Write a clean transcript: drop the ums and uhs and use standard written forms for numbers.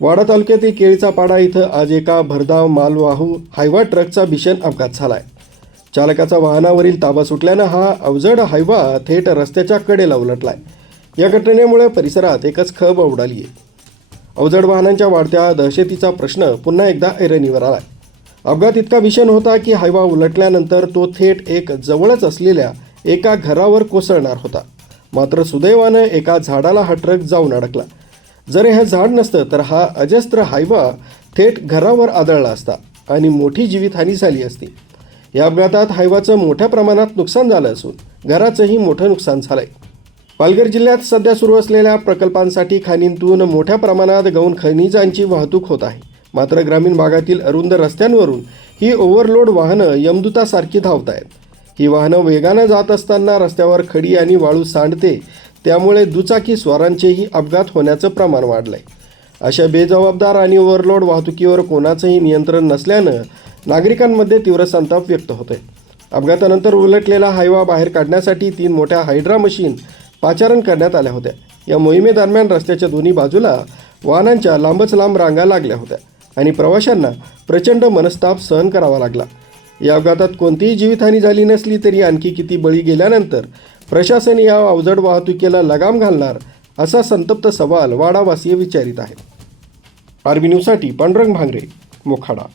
वाडा तालुक्यातील केळीचा पाडा इथं आज एका भरधाव मालवाहू हायवा ट्रकचा भीषण अपघात झालाय। चालकाचा वाहनावरील ताबा सुटल्यानं हा अवजड हायवा थेट रस्त्याच्या कडेला उलटलाय। या घटनेमुळे परिसरात एकच खळबळ उडाली आहे। अवजड वाहनांच्या वाढत्या दहशतीचा प्रश्न पुन्हा एकदा ऐरणीवर आलाय। अपघात इतका भीषण होता की हायवा उलटल्यानंतर तो थेट एक जवळच असलेल्या एका घरावर कोसळणार होता। मात्र सुदैवानं एका झाडाला हा ट्रक जाऊन अडकला। जर हे झाड नसतं तर हा अजस्त्र हायवा थेट घरावर आदळला असता आणि मोठी जीवितहानी झाली असती। या अपघातात हायवाचं मोठ्या प्रमाणात नुकसान झालं असून घराचंही मोठं नुकसान झालंय। पालघर जिल्ह्यात सध्या सुरू असलेल्या प्रकल्पांसाठी खाणींतून मोठ्या प्रमाणात गौण खनिजांची वाहतूक होत आहे। मात्र ग्रामीण भागातील अरुंद रस्त्यांवरून ही ओव्हरलोड वाहनं यमदूतासारखी धावत आहेत। ही वाहनं वेगानं जात असताना रस्त्यावर खडी आणि वाळू सांडते, त्यामुळे दुचाकी स्वारांचेही अपघात होण्याचं प्रमाण वाढलंय। अशा बेजबाबदार आणि ओव्हरलोड वाहतुकीवर कोणाचंही नियंत्रण नसल्यानं नागरिकांमध्ये तीव्र संताप व्यक्त होतोय। अपघातानंतर उलटलेला हायवा बाहेर काढण्यासाठी 3 मोठ्या हायड्रा मशीन पाचारण करण्यात आल्या होत्या। या मोहिमेदरम्यान रस्त्याच्या दोन्ही बाजूला वाहनांच्या लांबच लांब रांगा लागल्या होत्या आणि प्रवाशांना प्रचंड मनस्ताप सहन करावा लागला। या अपघातात कोणतीही जीवितहानी झाली नसली तरी आणखी किती बळी गेल्यानंतर प्रशासन या अवजड वाहतुकीला लगाम घालणार, असा संतप्त सवाल वाडावासीय विचारित आहेत। आरबी न्यूजसाठी पांडुरंग भांगरे, मोखाडा।